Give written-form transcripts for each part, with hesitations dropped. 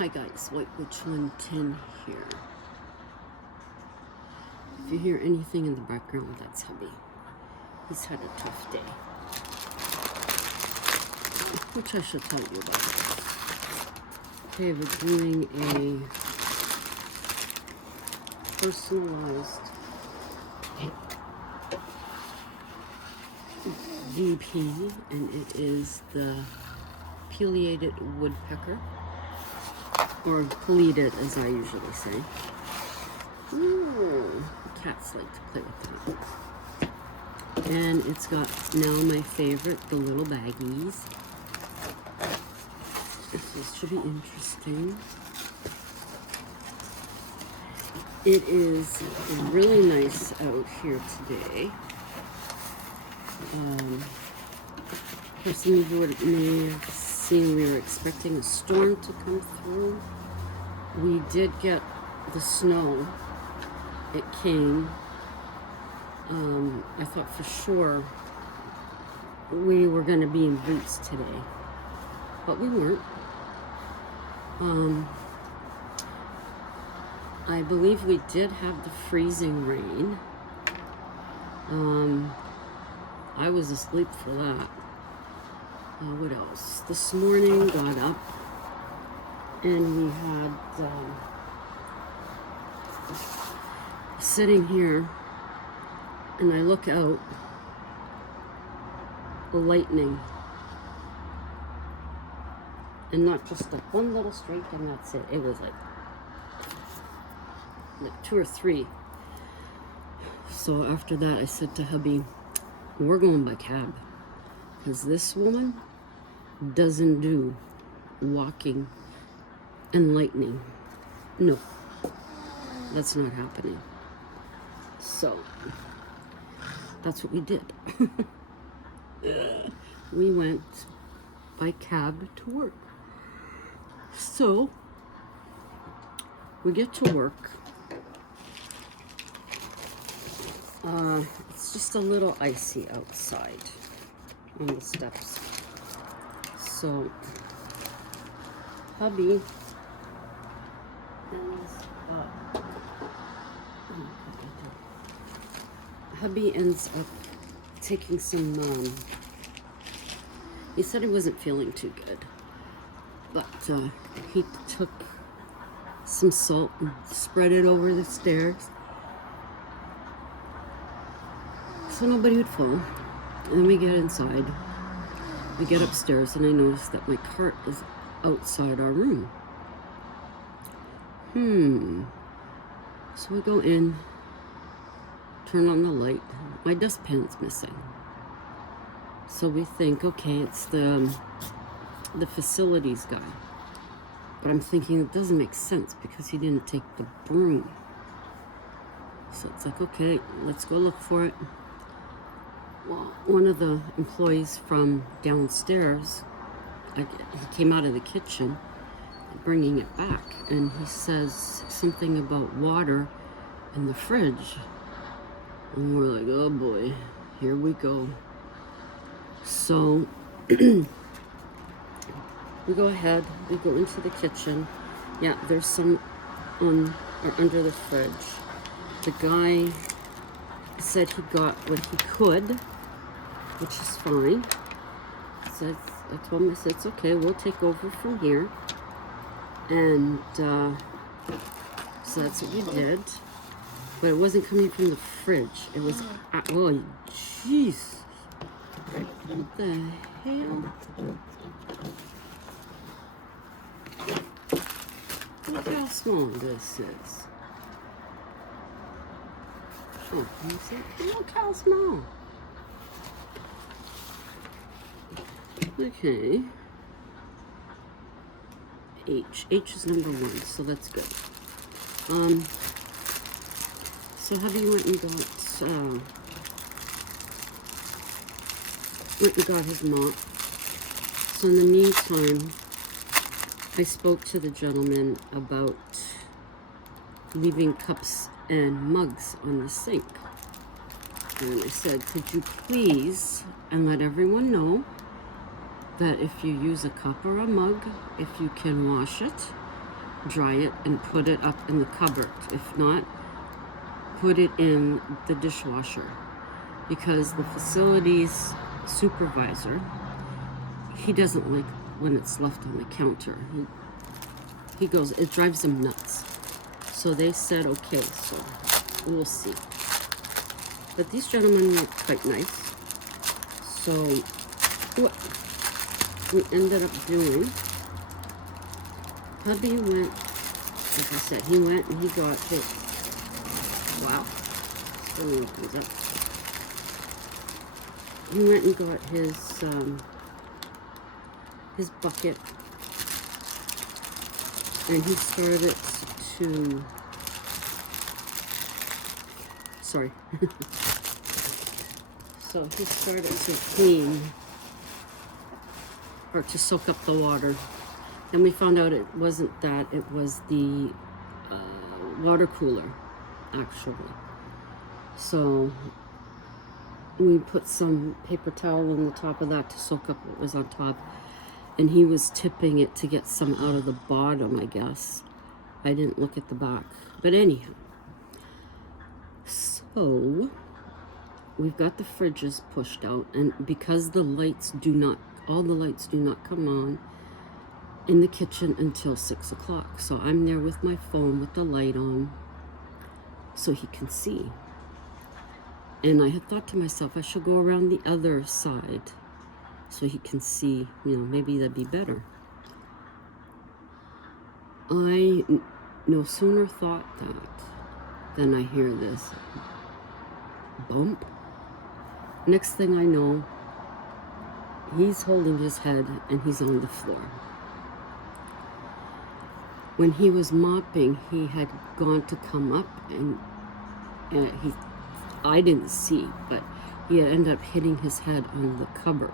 Hi guys, which one tin here? If you hear anything in the background, that's hubby. He's had a tough day, which I should tell you about. Okay, we're doing a personalized VP, and it is the pileated woodpecker. Or pleated, as I usually say. Ooh, cats like to play with that. And it's got now my favorite, the little baggies. This should be interesting. It is really nice out here today. For some of you may have seen, we were expecting a storm to come through. We did get the snow. It came. I thought for sure we were going to be in boots today, but we weren't. I believe we did have the freezing rain. I was asleep for that. What else? This morning, got up and we had sitting here, and I look out, lightning, and not just like one little strike and that's it. It was like two or three. So after that, I said to hubby, we're going by cab, because this woman doesn't do walking and lightning. No, that's not happening. So that's what we did. We went by cab to work. So we get to work. It's just a little icy outside on the steps. So hubby ends up taking some, he said he wasn't feeling too good, but he took some salt and spread it over the stairs so nobody would fall. And we get inside, we get upstairs, and I notice that my cart is outside our room. So we go in, turn on the light. My dustpan's missing. So we think, okay, it's the facilities guy. But I'm thinking it doesn't make sense because he didn't take the broom. So it's like, okay, let's go look for it. Well, one of the employees from downstairs, he came out of the kitchen bringing it back, and he says something about water in the fridge. And we're like, oh boy, here we go. So we go ahead, we go into the kitchen. Yeah, there's some on or under the fridge. The guy said he got what he could, which is fine. So I told him, I said, it's okay, we'll take over from here. And so that's what we did. But it wasn't coming from the fridge. It was, oh, jeez. What the hell? Look how small this is. Oh, can you see? Look how small. Okay. H is number 1, so that's good. So hubby went and got his mop. So in the meantime, I spoke to the gentleman about leaving cups and mugs on the sink. And I said, could you please, and let everyone know that if you use a cup or a mug, if you can wash it dry it and put it up in the cupboard. If not, put it in the dishwasher, because the facilities supervisor, he doesn't like when it's left on the counter. He goes, it drives him nuts. So they said, okay, so we'll see. But these gentlemen were quite nice. So what we ended up doing, hubby went, like I said, he went and he got his, wow, still opens up. He went and got his bucket, and he started to, sorry, so he started to clean, or to soak up the water. And we found out it wasn't that, it was the water cooler, actually. So we put some paper towel on the top of that to soak up what was on top. And he was tipping it to get some out of the bottom, I guess. I didn't look at the back. But anyhow. So we've got the fridges pushed out. And because the lights do not, all the lights do not come on in the kitchen until 6 o'clock. So I'm there with my phone with the light on so he can see. And I had thought to myself, I should go around the other side so he can see, you know, maybe that'd be better. I no sooner thought that than I hear this bump. Next thing I know, he's holding his head and he's on the floor. When he was mopping, he had gone to come up and I didn't see, but he had ended up hitting his head on the cupboard.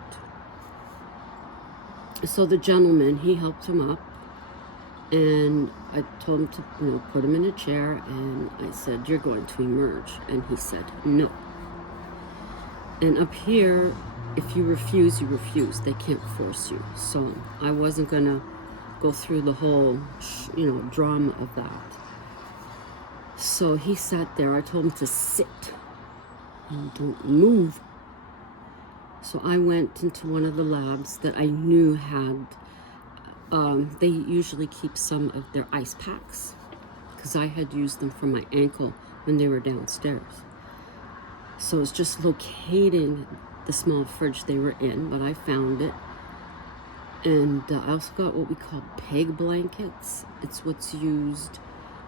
So the gentleman, he helped him up, and I told him to, you know, put him in a chair, and I said, you're going to emerge. And he said, no. And up here, if you refuse, you refuse. They can't force you. So I wasn't going to go through the whole, you know, drama of that. So he sat there. I told him to sit and don't move. So I went into one of the labs that I knew had, they usually keep some of their ice packs, because I had used them for my ankle when they were downstairs. So it's just locating the small fridge they were in, but I found it. And I also got what we call peg blankets. It's what's used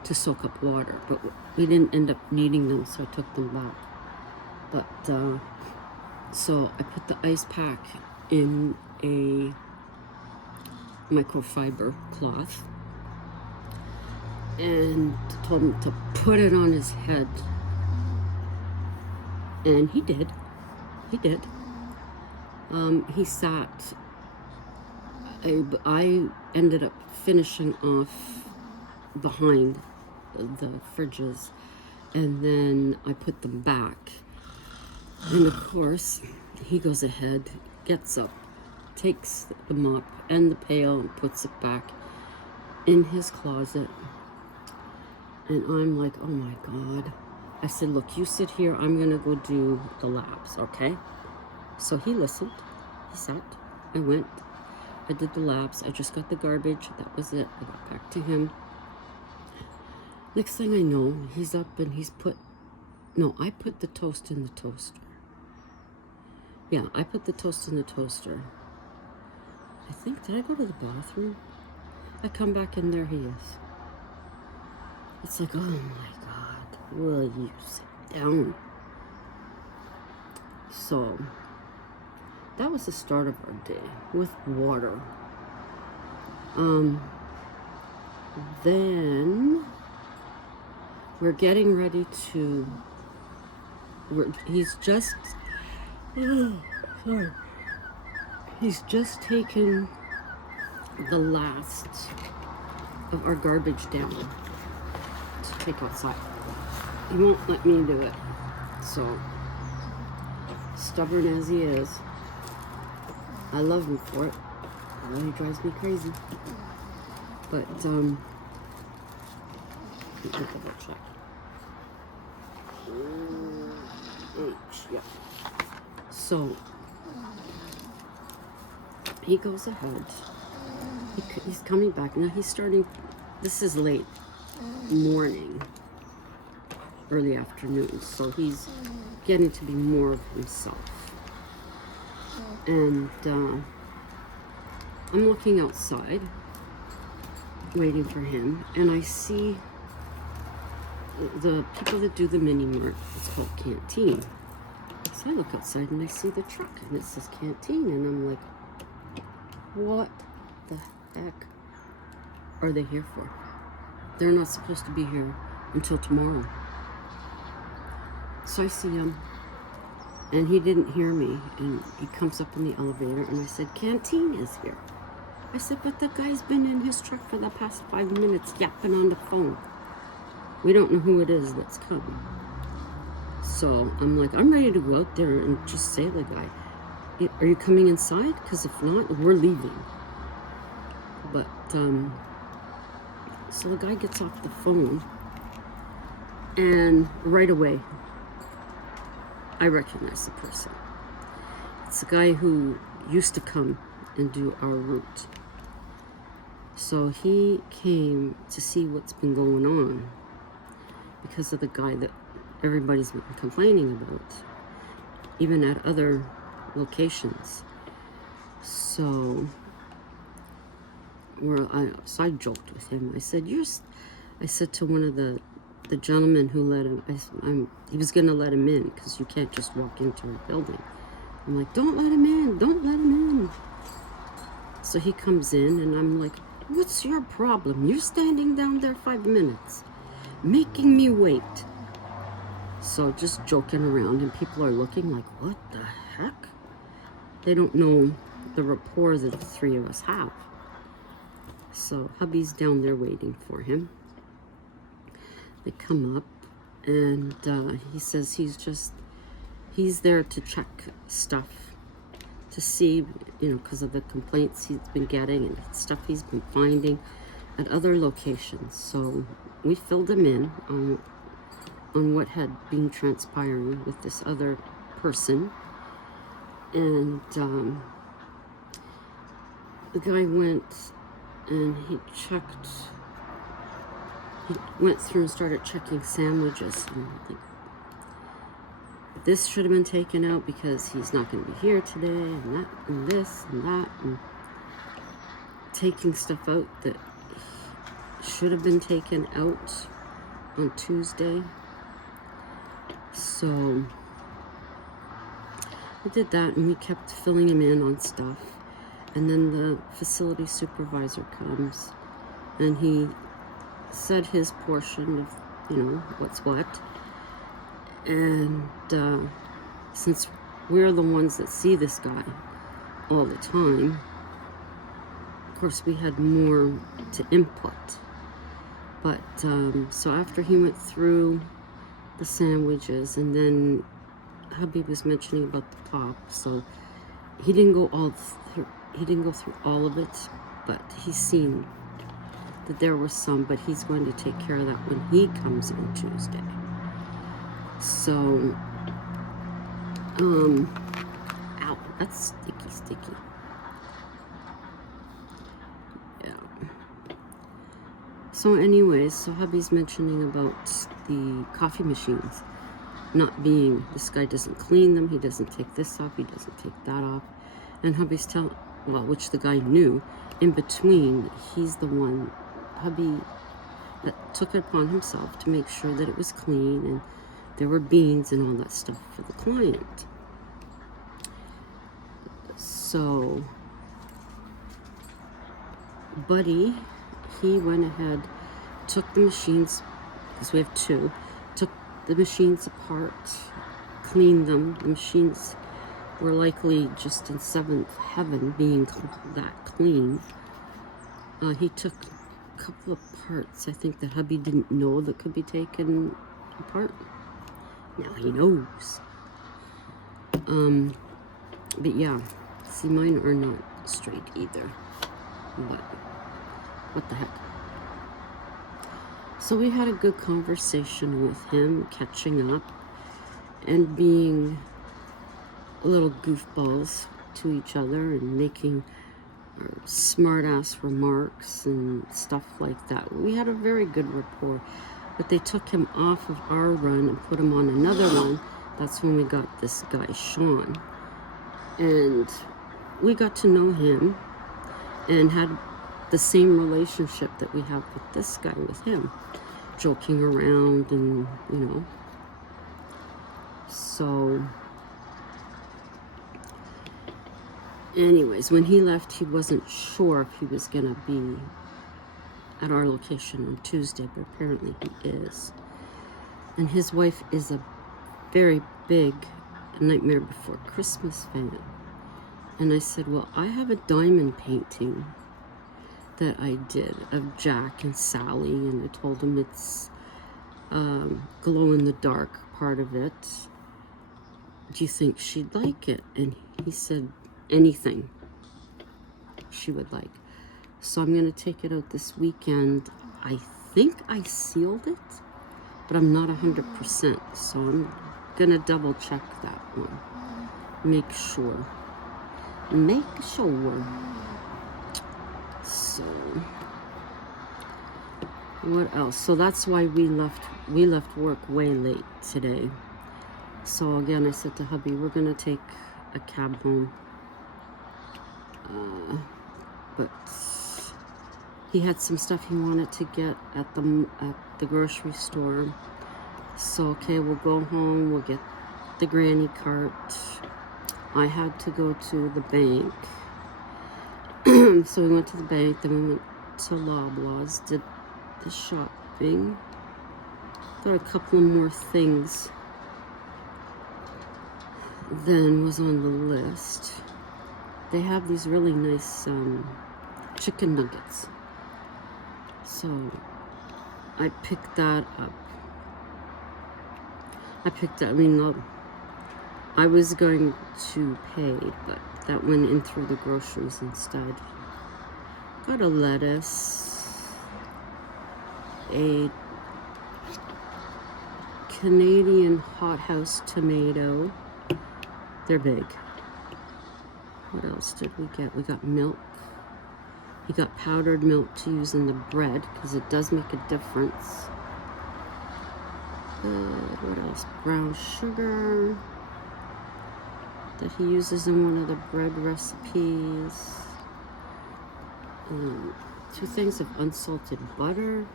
to soak up water, but we didn't end up needing them, so I took them back. But so I put the ice pack in a microfiber cloth and told him to put it on his head. And he did. He did. He sat. I ended up finishing off behind the fridges, and then I put them back. And of course, he goes ahead, gets up, takes the mop and the pail and puts it back in his closet. And I'm like, oh my God. I said, look, you sit here. I'm going to go do the labs, okay? So he listened. He sat. I went. I did the labs. I just got the garbage. That was it. I got back to him. Next thing I know, he's up and he's I put the toast in the toaster. Yeah, I put the toast in the toaster. I think, did I go to the bathroom? I come back and there he is. It's like, oh my God, will you sit down? So, that was the start of our day with water. Then we're getting ready to, he's just taken the last of our garbage down to take outside. He won't let me do it. So, stubborn as he is, I love him for it. Although he drives me crazy. But Let me double check. H, yeah. So he goes ahead. He's coming back. Now he's starting, this is late morning, early afternoon. So he's getting to be more of himself. And I'm looking outside, waiting for him. And I see the people that do the mini mart. It's called Canteen. So I look outside and I see the truck and it says Canteen. And I'm like, what the heck are they here for? They're not supposed to be here until tomorrow. So I see him and he didn't hear me, and he comes up in the elevator and I said, Canteen is here. I said, but the guy's been in his truck for the past 5 minutes yapping on the phone. We don't know who it is that's coming. So I'm like, I'm ready to go out there and just say to the guy, are you coming inside? Because if not, we're leaving. But, so the guy gets off the phone, and right away, I recognize the person. It's the guy who used to come and do our route. So he came to see what's been going on because of the guy that everybody's been complaining about, even at other locations. So I joked with him. I said, I said to one of the gentlemen who let him, he was going to let him in because you can't just walk into a building. I'm like, don't let him in, don't let him in. So he comes in and I'm like, what's your problem? You're standing down there 5 minutes, making me wait. So just joking around, and people are looking like, what the heck? They don't know the rapport that the three of us have. So hubby's down there waiting for him. They come up, and he says he's there to check stuff, to see, because of the complaints he's been getting and stuff he's been finding at other locations. So we filled him in on what had been transpiring with this other person. And the guy went and he went through and started checking sandwiches. And I think this should have been taken out because he's not going to be here today, and that, and this, and that, and taking stuff out that should have been taken out on Tuesday. So we did that, and we kept filling him in on stuff. And then the facility supervisor comes, and he said his portion of, what's what. And since we're the ones that see this guy all the time, of course we had more to input. But so after he went through the sandwiches, and then hubby was mentioning about the pop, so he didn't go through all of it, but he's seen that there were some, but he's going to take care of that when he comes on Tuesday. So ow, that's sticky. Yeah. So anyways, so hubby's mentioning about the coffee machines not being, this guy doesn't clean them, he doesn't take this off, he doesn't take that off. And hubby's which the guy knew, in between, he's the one, hubby, that took it upon himself to make sure that it was clean and there were beans and all that stuff for the client. So Buddy, he went ahead, took the machines, because we have two, took the machines apart, cleaned them. The machines were likely just in seventh heaven being that clean. He took a couple of parts, I think, that hubby didn't know that could be taken apart. Now he knows. But yeah, see, mine are not straight either. But what the heck? So we had a good conversation with him, catching up and being little goofballs to each other and making smart-ass remarks and stuff like that. We had a very good rapport, but they took him off of our run and put him on another one. That's when we got this guy, Sean. And we got to know him and had the same relationship that we have with this guy with him, joking around and, you know. So anyways, when he left, he wasn't sure if he was gonna be at our location on Tuesday, but apparently he is. And his wife is a very big Nightmare Before Christmas fan. And I said, well, I have a diamond painting that I did of Jack and Sally, and I told him it's glow in the dark part of it. Do you think she'd like it? And he said anything she would like. So I'm gonna take it out this weekend. I think I sealed it, but I'm not 100%. So I'm gonna double check that one. Make sure. So what else? So that's why we left work way late today. So again, I said to hubby, we're gonna take a cab home. But he had some stuff he wanted to get at the grocery store. So okay, we'll go home, we'll get the granny cart. I had to go to the bank. So we went to the bank, then we went to Loblaws, did the shopping. Got a couple more things than was on the list. They have these really nice chicken nuggets. So I picked that up. I was going to pay, but that went in through the groceries instead. Got a lettuce, a Canadian hothouse tomato. They're big. What else did we get? We got milk. We got powdered milk to use in the bread because it does make a difference. What else? Brown sugar that he uses in one of the bread recipes. 2 things of unsalted butter.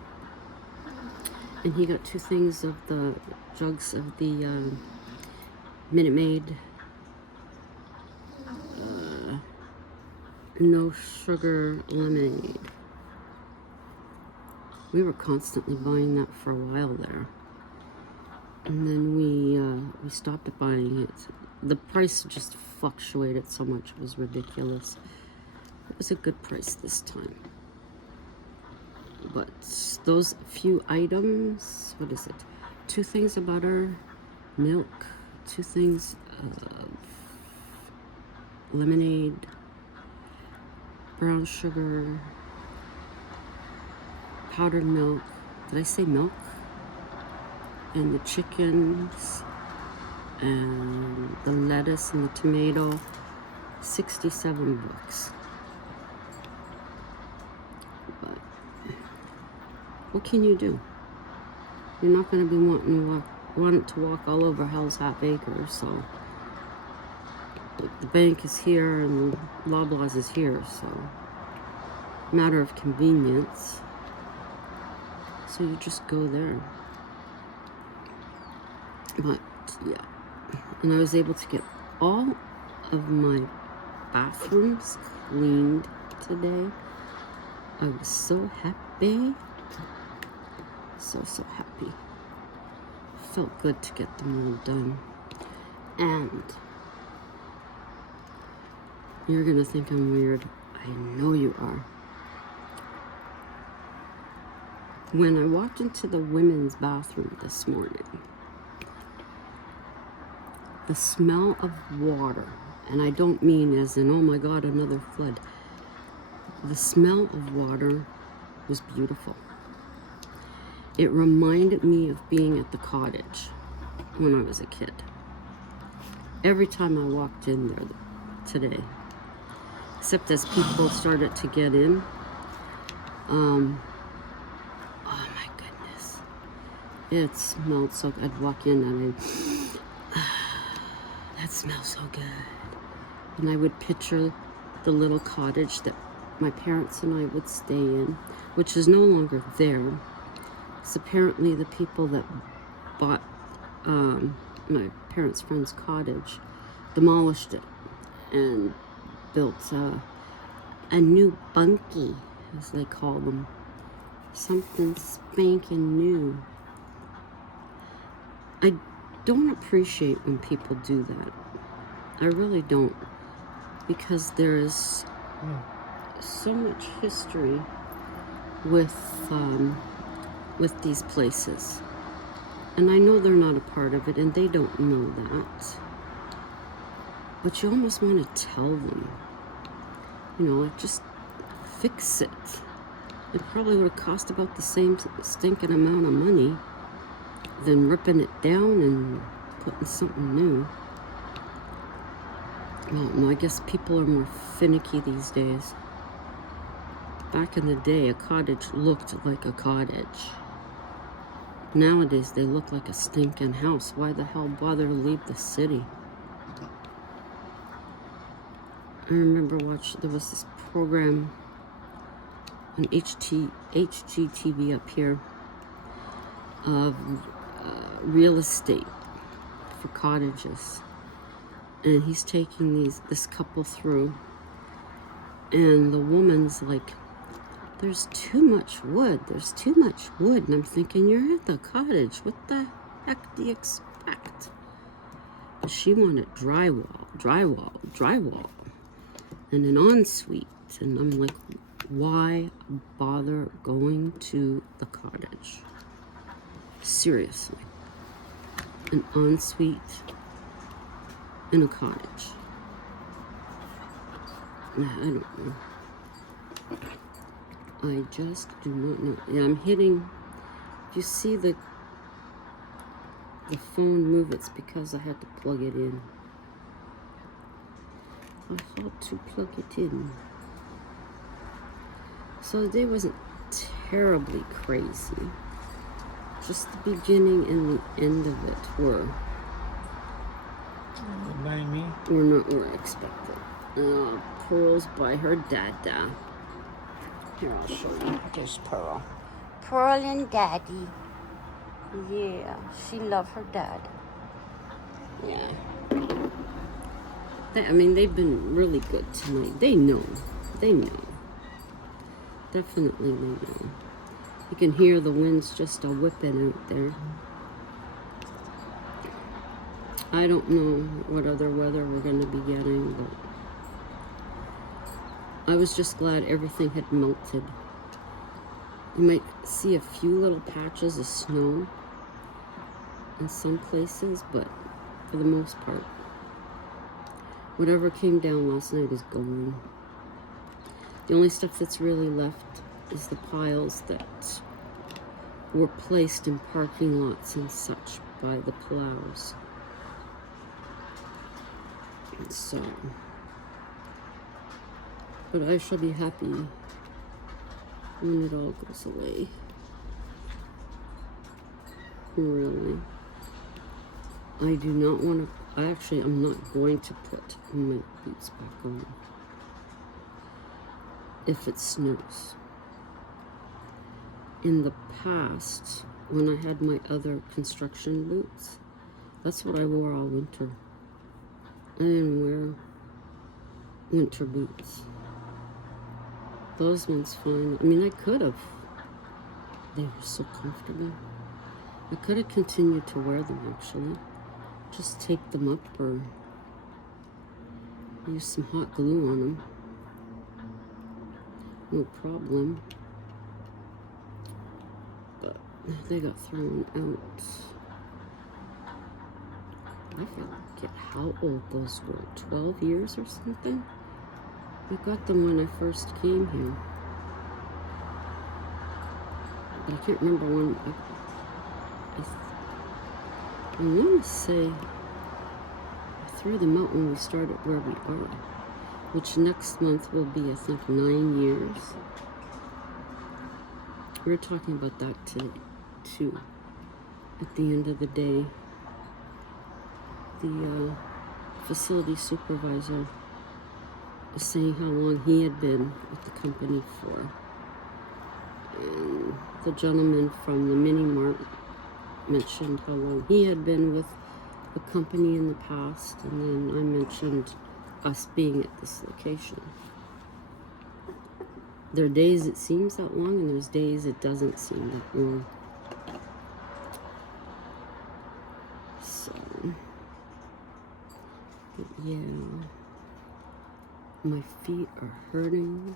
And he got 2 things of the jugs of the Minute Maid no sugar lemonade. We were constantly buying that for a while there. And then we stopped buying it. The price just fluctuated so much, it was ridiculous. It was a good price this time. But those few items, what is it? 2 things of butter, milk, 2 things of lemonade, brown sugar, powdered milk. Did I say milk? And the chickens, and the lettuce and the tomato, $67. But what can you do? You're not going to be wanting to walk all over Hell's Half Acre, so the bank is here and Loblaws is here, so matter of convenience. So you just go there. But yeah, and I was able to get all of my bathrooms cleaned today. I was so happy. So happy. Felt good to get them all done. And you're gonna think I'm weird. I know you are. When I walked into the women's bathroom this morning, the smell of water, and I don't mean as in, oh my God, another flood. The smell of water was beautiful. It reminded me of being at the cottage when I was a kid. Every time I walked in there today, except as people started to get in, oh my goodness, it smelled so good. I'd walk in and that smells so good. And I would picture the little cottage that my parents and I would stay in, which is no longer there. Because apparently the people that bought my parents' friend's cottage demolished it and built a new bunkie, as they call them. Something spanking new. I don't appreciate when people do that. I really don't. Because there is so much history with these places. And I know they're not a part of it, and they don't know that. But you almost want to tell them, you know, like, just fix it. It probably would have cost about the same stinking amount of money than ripping it down and putting something new. Well, no, I guess people are more finicky these days. Back in the day, a cottage looked like a cottage. Nowadays, they look like a stinking house. Why the hell bother to leave the city? I remember there was this program on HGTV up here of real estate for cottages. And he's taking this couple through. And the woman's like, there's too much wood. There's too much wood. And I'm thinking, you're at the cottage. What the heck do you expect? But she wanted drywall, and an ensuite. And I'm like, why bother going to the cottage? Seriously. An ensuite in a cottage. I don't know. I just do not know. Yeah, I'm hitting. If you see the phone move, it's because I had to plug it in. I had to plug it in. So the day wasn't terribly crazy. Just the beginning and the end of it were not what I expected. Pearl's by her dada. Here, I'll show you. There's Pearl. Pearl and Daddy. Yeah, she loved her dad. Yeah. They've been really good tonight. They know. Definitely they know. You can hear the winds just a-whipping out there. I don't know what other weather we're going to be getting, but I was just glad everything had melted. You might see a few little patches of snow in some places, but for the most part, whatever came down last night is gone. The only stuff that's really left is the piles that were placed in parking lots and such by the plows. So, but I shall be happy when it all goes away. Really. I do not want to, I'm not going to put my boots back on if it snows. In the past, when I had my other construction boots, that's what I wore all winter. I didn't wear winter boots. Those ones fine. I could have. They were so comfortable. I could have continued to wear them, actually. Just tape them up or use some hot glue on them. No problem. But they got thrown out. I forget how old those were. 12 years or something? I got them when I first came here. But I can't remember when. I want to say I threw them out when we started where we are, which next month will be, I think, 9 years. We were talking about that today, too. At the end of the day, the facility supervisor was saying how long he had been with the company for. And the gentleman from the mini mart mentioned how long he had been with the company in the past, and then I mentioned us being at this location. There are days it seems that long, and there's days it doesn't seem that long. So, but yeah, my feet are hurting.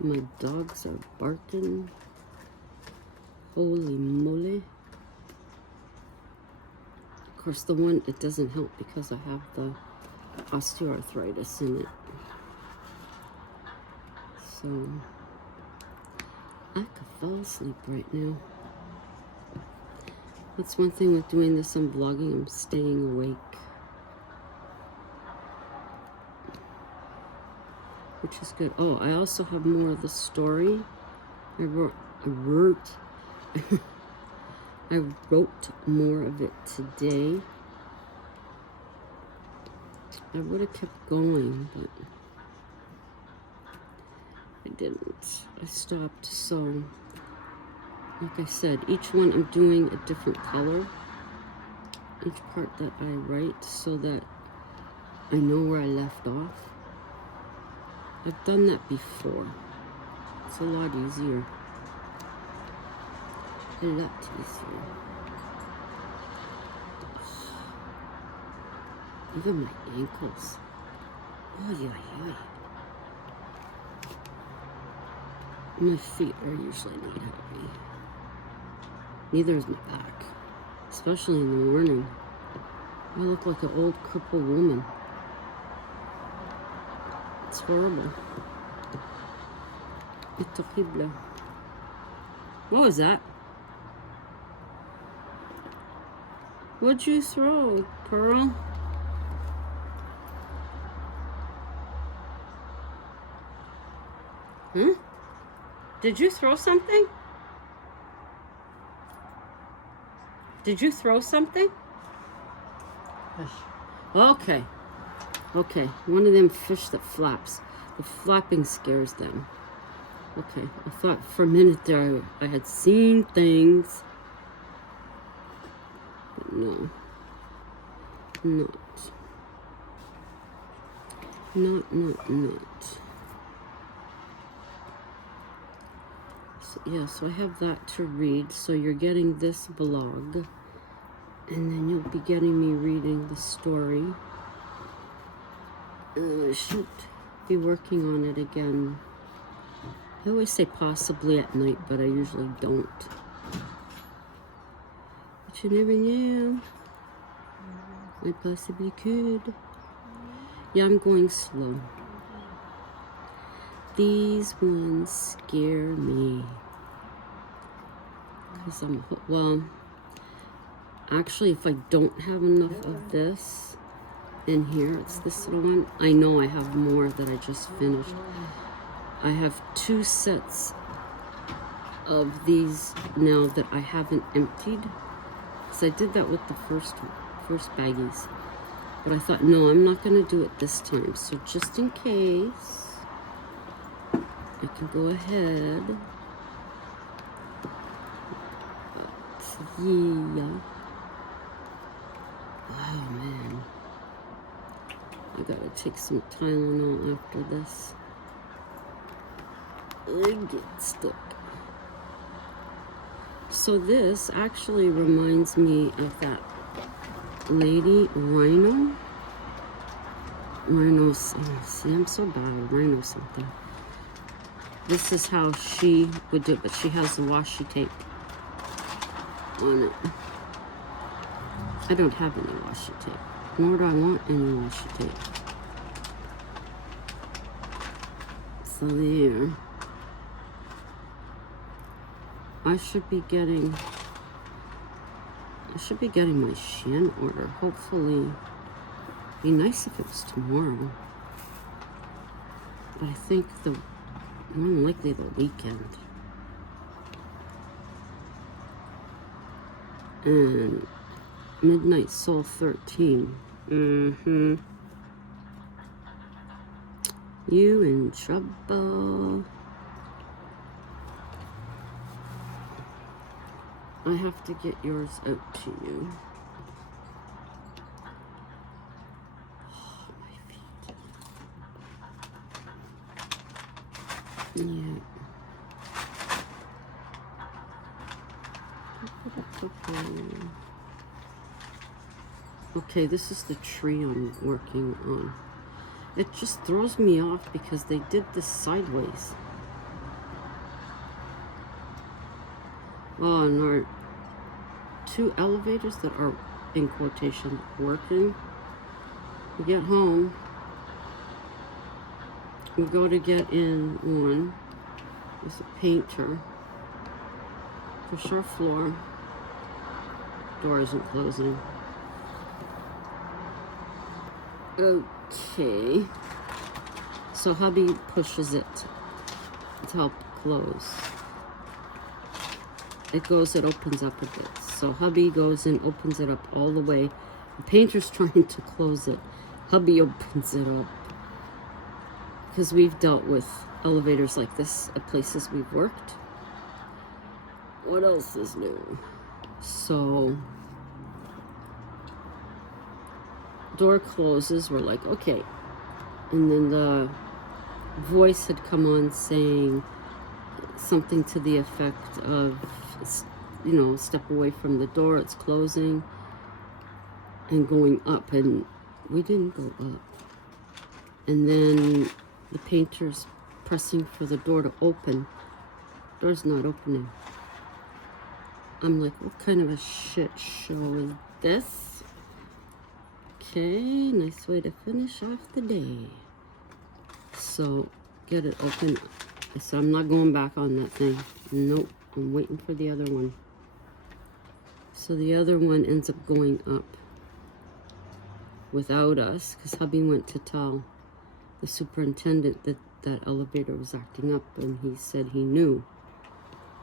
My dogs are barking. Holy moly. Of course, the one, it doesn't help because I have the osteoarthritis in it. So, I could fall asleep right now. That's one thing with doing this, I'm vlogging, I'm staying awake. Which is good. Oh, I also have more of the story. I wrote more of it today. I would have kept going, but I didn't. I stopped. So, like I said, each one I'm doing a different color. Each part that I write so that I know where I left off. I've done that before. It's a lot easier. A lot easier. Even my ankles. Oh, yeah. My feet are usually not heavy. Neither is my back. Especially in the morning. I look like an old crippled woman. It's horrible. It's horrible. What was that? What'd you throw, Pearl? Huh? Did you throw something? Did you throw something? Yes. Okay. Okay. One of them fish that flaps. The flapping scares them. Okay. I thought for a minute there I had seen things. But no. Not. So, yeah, so I have that to read. So you're getting this vlog. And then you'll be getting me reading the story. I should be working on it again. I always say possibly at night, but I usually don't. But you never know. I possibly could. Yeah, I'm going slow. These ones scare me. Because well, actually, if I don't have enough of this in here, it's this little one. I know I have more that I just finished. I have 2 sets of these now that I haven't emptied. Because I did that with the first baggies. But I thought, no, I'm not going to do it this time. So just in case, I can go ahead. But, yeah. Oh, man. I gotta take some Tylenol after this. I get stuck. So this actually reminds me of that lady, Rhino. Rhino's, oh, see, I'm so bad. Rhino something. This is how she would do it, but she has the washi tape on it. I don't have any washi tape, nor do I want any washi tape. So there. I should be getting my Shan order. Hopefully, be nice if it was tomorrow. But I think more than likely the weekend. And Midnight Soul 13. You in trouble. I have to get yours out to you. Oh, my feet. Yeah. Okay, this is the tree I'm working on. It just throws me off because they did this sideways. Oh, and our 2 elevators that are, in quotation, working. We get home. We go to get in one. There's a painter. Push our floor. Door isn't closing. Okay. So hubby pushes it to help close. It opens up a bit. So hubby goes and opens it up all the way. The painter's trying to close it. Hubby opens it up. Because we've dealt with elevators like this at places we've worked. What else is new? So, door closes. We're like, okay. And then the voice had come on saying something to the effect of, you know, step away from the door, it's closing, and going up, and we didn't go up. And then the painter's pressing for the door to open. Door's not opening. I'm like, what kind of a shit show is this? Okay, nice way to finish off the day. So, get it open. So I'm not going back on that thing. Nope, I'm waiting for the other one. So the other one ends up going up without us, because hubby went to tell the superintendent that that elevator was acting up, and he said he knew.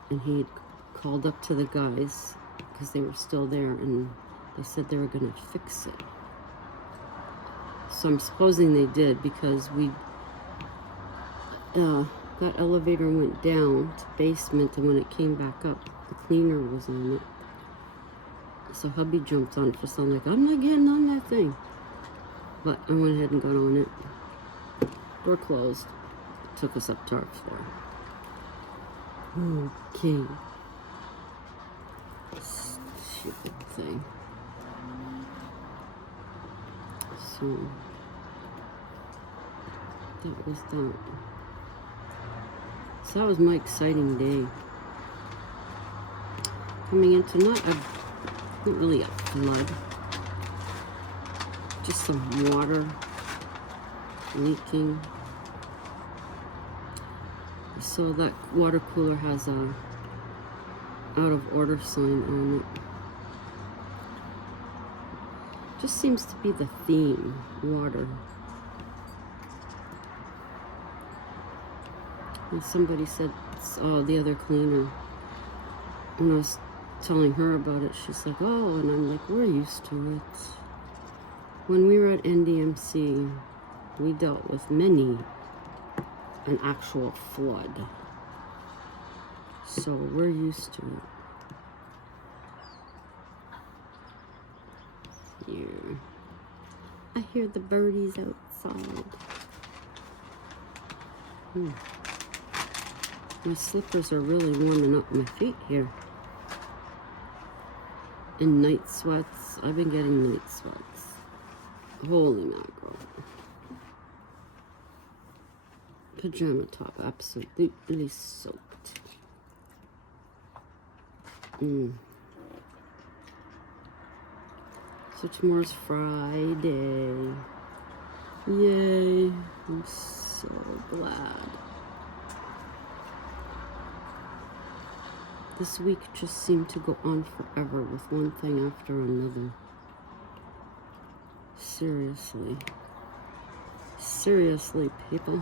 And he had called up to the guys, because they were still there, and they said they were going to fix it. So I'm supposing they did, because that elevator went down to basement, and when it came back up, the cleaner was on it. So hubby jumped on it for something, like, I'm not getting on that thing. But I went ahead and got on it. Door closed. It took us up to our floor. Okay. Stupid thing. So that was that. So that was my exciting day. Coming into not really a flood, just some water leaking. So that water cooler has a out of order sign on it. Just seems to be the theme, water. And somebody said, oh, the other cleaner, when I was telling her about it, she's like, oh, and I'm like, we're used to it. When we were at NDMC, we dealt with an actual flood. So we're used to it. Here. I hear the birdies outside. My slippers are really warming up my feet here. And night sweats. I've been getting night sweats. Holy mackerel. Pajama top absolutely soaked. So tomorrow's Friday. Yay. I'm so glad. This week just seemed to go on forever with one thing after another. Seriously. Seriously, people.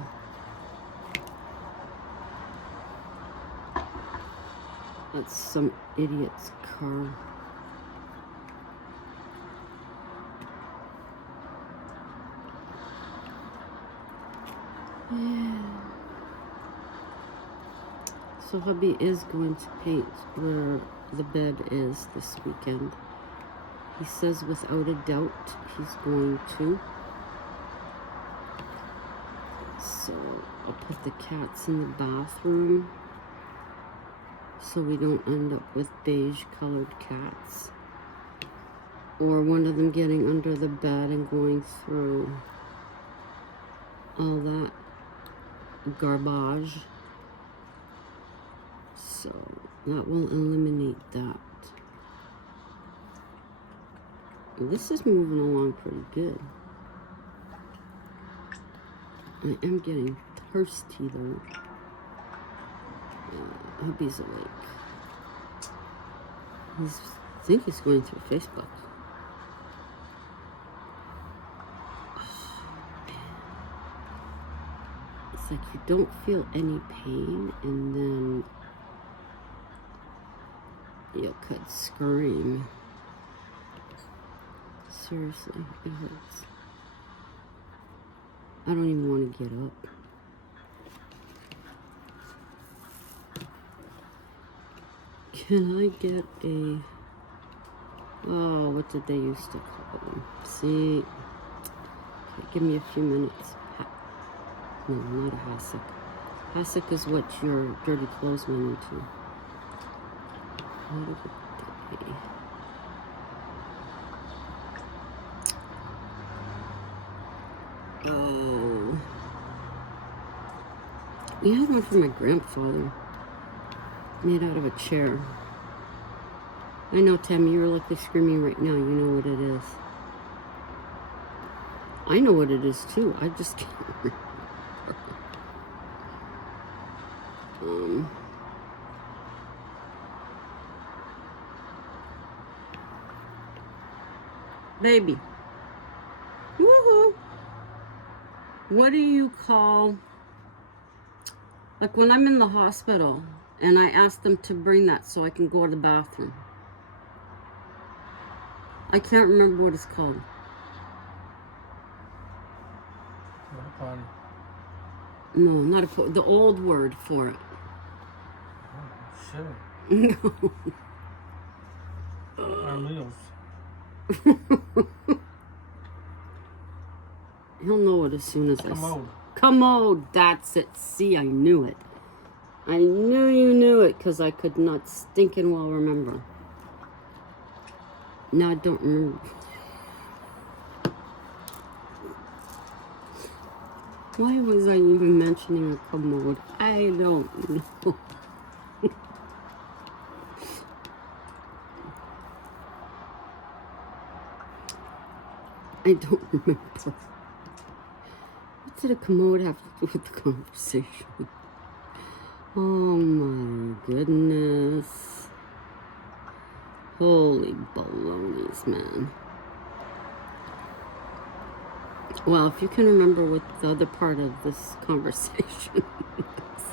That's some idiot's car. Yeah. So hubby is going to paint where the bed is this weekend. He says without a doubt he's going to. So I'll put the cats in the bathroom so we don't end up with beige colored cats. Or one of them getting under the bed and going through all that garbage. So that will eliminate that. This is moving along pretty good. I am getting thirsty though. Hubby's awake. I think he's going through Facebook. It's like you don't feel any pain and then you could scream. Seriously, it hurts. I don't even want to get up. Can I get a... Oh, what did they used to call them? See? Okay, give me a few minutes. No, not a hassock. Hassock is what your dirty clothes went into. What did it be? Oh. We had one from my grandfather. Made out of a chair. I know, Tammy, you're likely screaming right now. You know what it is. I know what it is, too. I just can't remember. Baby. Woohoo! What do you call... Like when I'm in the hospital and I ask them to bring that so I can go to the bathroom. I can't remember what it's called. Potty. No, not a potty. The old word for it. Oh, shit. No. Our meals. He'll know it as soon as Commode. Commode, that's it. See, I knew it. I knew you knew it because I could not stinking well remember. Now I don't remember. Why was I even mentioning a commode? I don't know. I don't remember. What did a commode have to do with the conversation? Oh my goodness. Holy balonies, man. Well, if you can remember what the other part of this conversation is,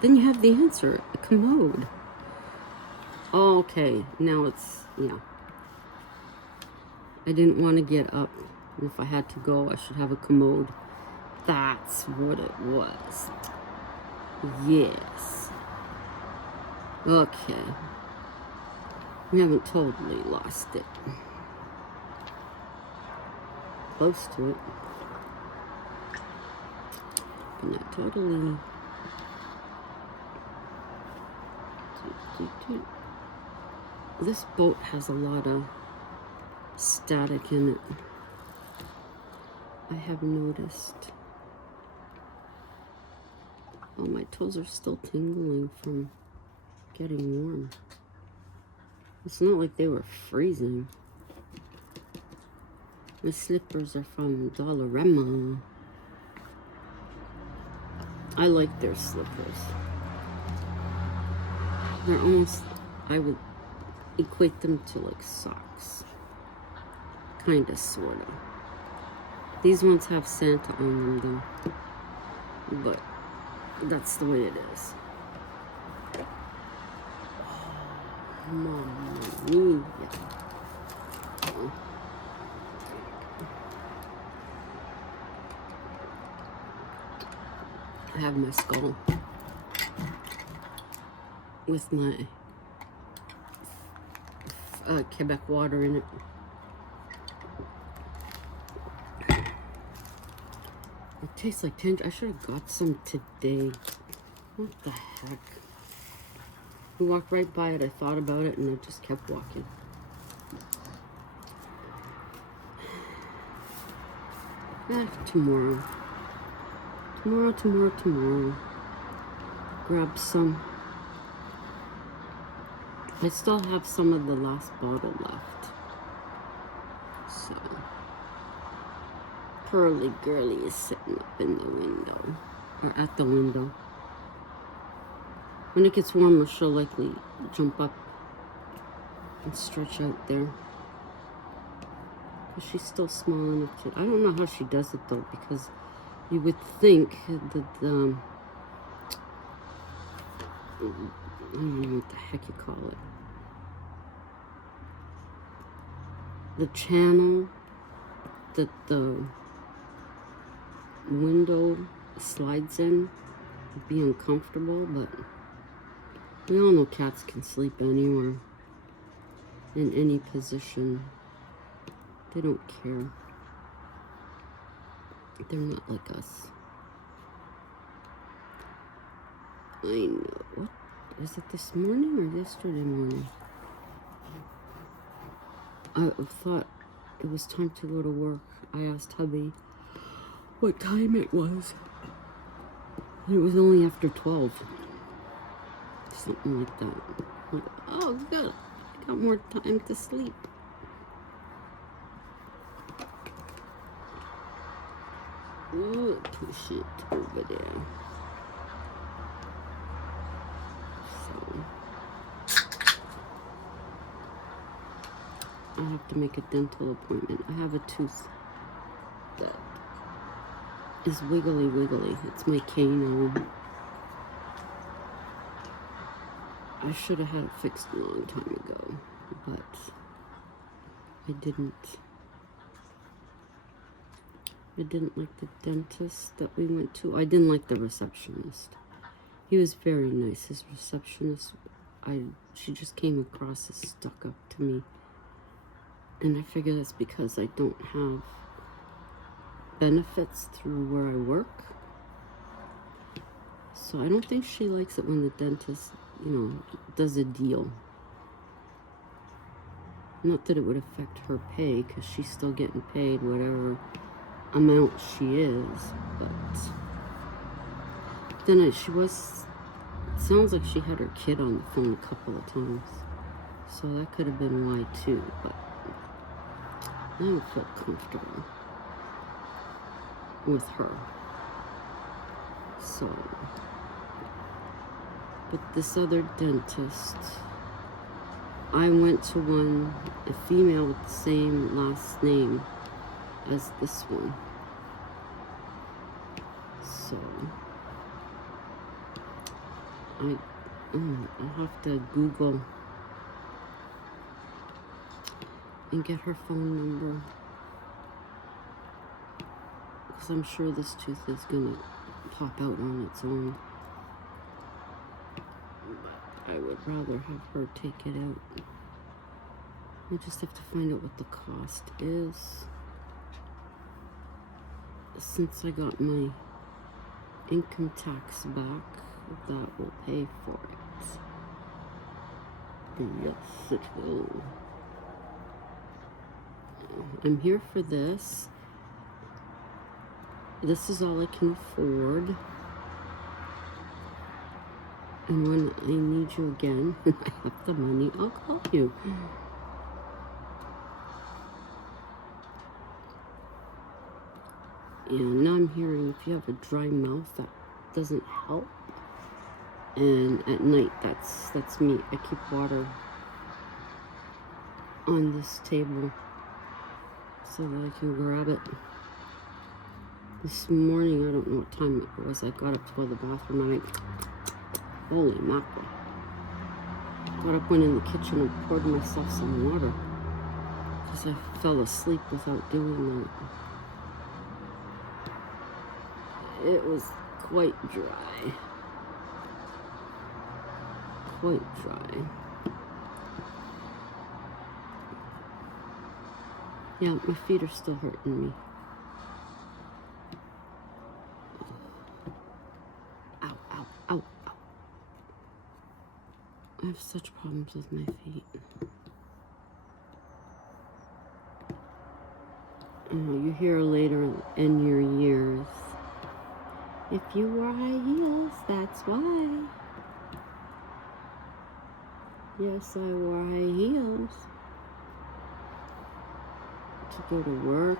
then you have the answer. A commode. Okay, now it's, yeah. I didn't want to get up. If I had to go, I should have a commode. That's what it was. Yes. Okay. We haven't totally lost it. Close to it. But not totally. This boat has a lot of static in it. I have noticed. Oh, my toes are still tingling from getting warm. It's not like they were freezing. My slippers are from Dollarama. I like their slippers. They're almost, I would equate them to like socks. Kinda, sorta. These ones have Santa on them though. But that's the way it is. Mamma mia. I have my skull with my Quebec water in it. It tastes like tangerine. I should have got some today. What the heck? We walked right by it. I thought about it and I just kept walking. Tomorrow. Tomorrow. Grab some. I still have some of the last bottle left. So, Pearly Girly is sitting up in the window. Or at the window. When it gets warmer, she'll likely jump up and stretch out there. But she's still small enough to... I don't know how she does it though, because you would think that I don't know what the heck you call it. The channel that the window slides in would be uncomfortable, but we all know cats can sleep anywhere, in any position. They don't care. They're not like us. I know. What? Was it this morning or yesterday morning? I thought it was time to go to work. I asked hubby what time it was. It was only after 12. Something like that. Like, oh, good. I got more time to sleep. Ooh, push it over there. So, I have to make a dental appointment. I have a tooth that is wiggly. It's my canine. I should have had it fixed a long time ago, but I didn't. I didn't like the dentist that we went to. I didn't like the receptionist. He was very nice. His receptionist, she just came across as stuck up to me. And I figure that's because I don't have benefits through where I work. So I don't think she likes it when the dentist, does a deal. Not that it would affect her pay, because she's still getting paid whatever amount she is, but then sounds like she had her kid on the phone a couple of times, so that could have been why too, but I don't feel comfortable with her. So, but this other dentist, I went to one, a female with the same last name as this one. So I'll have to Google and get her phone number, because I'm sure this tooth is gonna pop out on its own. But I would rather have her take it out. I just have to find out what the cost is. Since I got my income tax back, that will pay for it. Yes, it will. I'm here for this. This is all I can afford. And when I need you again, and I have the money, I'll call you. And now I'm hearing if you have a dry mouth, that doesn't help. And at night, that's me. I keep water on this table so that I can grab it. This morning, I don't know what time it was. I got up to go to the bathroom and holy mackerel. Got up, went in the kitchen and poured myself some water because I fell asleep without doing that. It was quite dry. Quite dry. Yeah, my feet are still hurting me. Ow, ow, ow, ow. I have such problems with my feet. You hear later in your years, if you wore high heels, that's why. Yes, I wore high heels to go to work,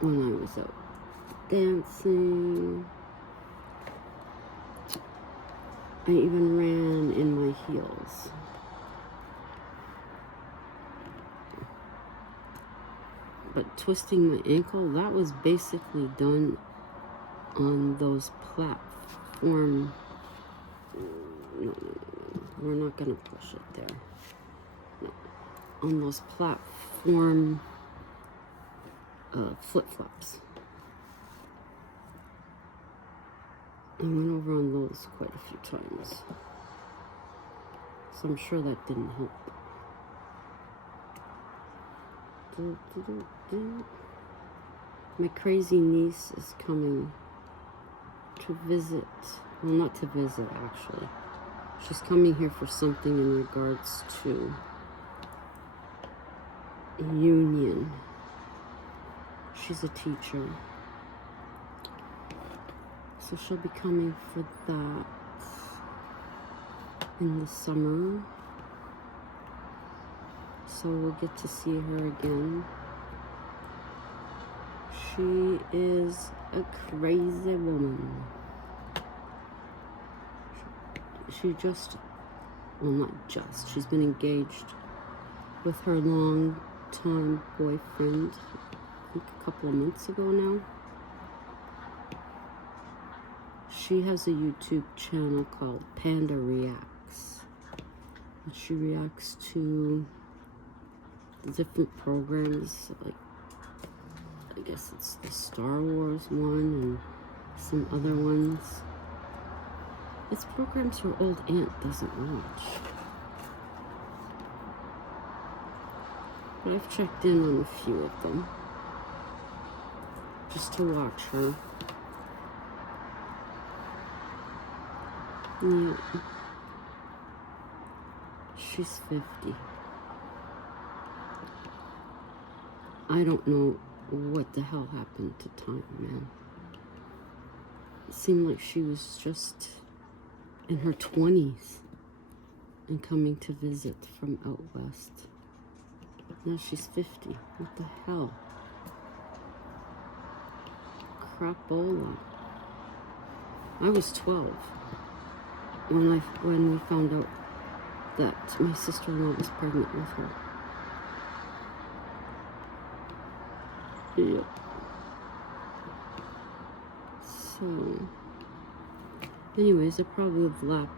when I was out dancing. I even ran in my heels. But twisting my ankle, that was basically done on those platform. No, we're not gonna push it there. No. On those platform flip-flops. I went over on those quite a few times. So I'm sure that didn't help. My crazy niece is coming to visit. Well, not to visit, actually. She's coming here for something in regards to union. She's a teacher. So she'll be coming for that in the summer. So we'll get to see her again. She is a crazy woman. She just, well, not just, she's been engaged with her long-time boyfriend, I think a couple of months ago now. She has a YouTube channel called Panda Reacts. And she reacts to different programs, like, I guess it's the Star Wars one and some other ones. It's programs her old aunt doesn't watch. But I've checked in on a few of them, just to watch her. Yeah. She's 50. I don't know what the hell happened to time, man. It seemed like she was just in her 20s and coming to visit from out west. Now she's 50. What the hell? Crapola. I was 12 when we found out that my sister-in-law was pregnant with her. Yep. So, anyways, I probably have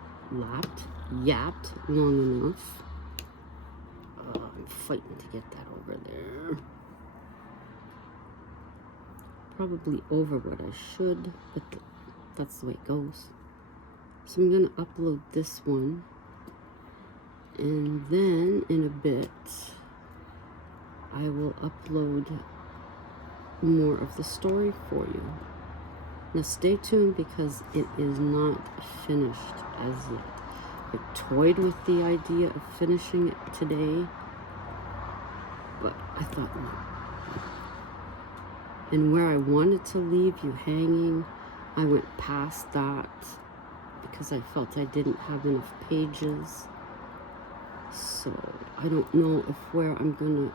yapped long enough. I'm fighting to get that over there. Probably over what I should, but that's the way it goes. So I'm going to upload this one. And then, in a bit, I will upload more of the story for you. Now stay tuned because it is not finished as yet. I toyed with the idea of finishing it today, but I thought no. And where I wanted to leave you hanging, I went past that because I felt I didn't have enough pages. So I don't know if where I'm gonna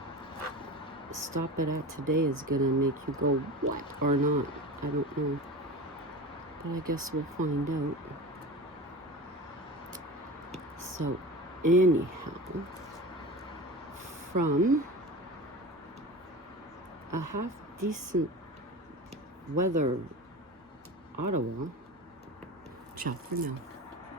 stop it at today is gonna make you go what or not. I don't know. But I guess we'll find out. So, anyhow, from a half decent weather Ottawa, ciao for now.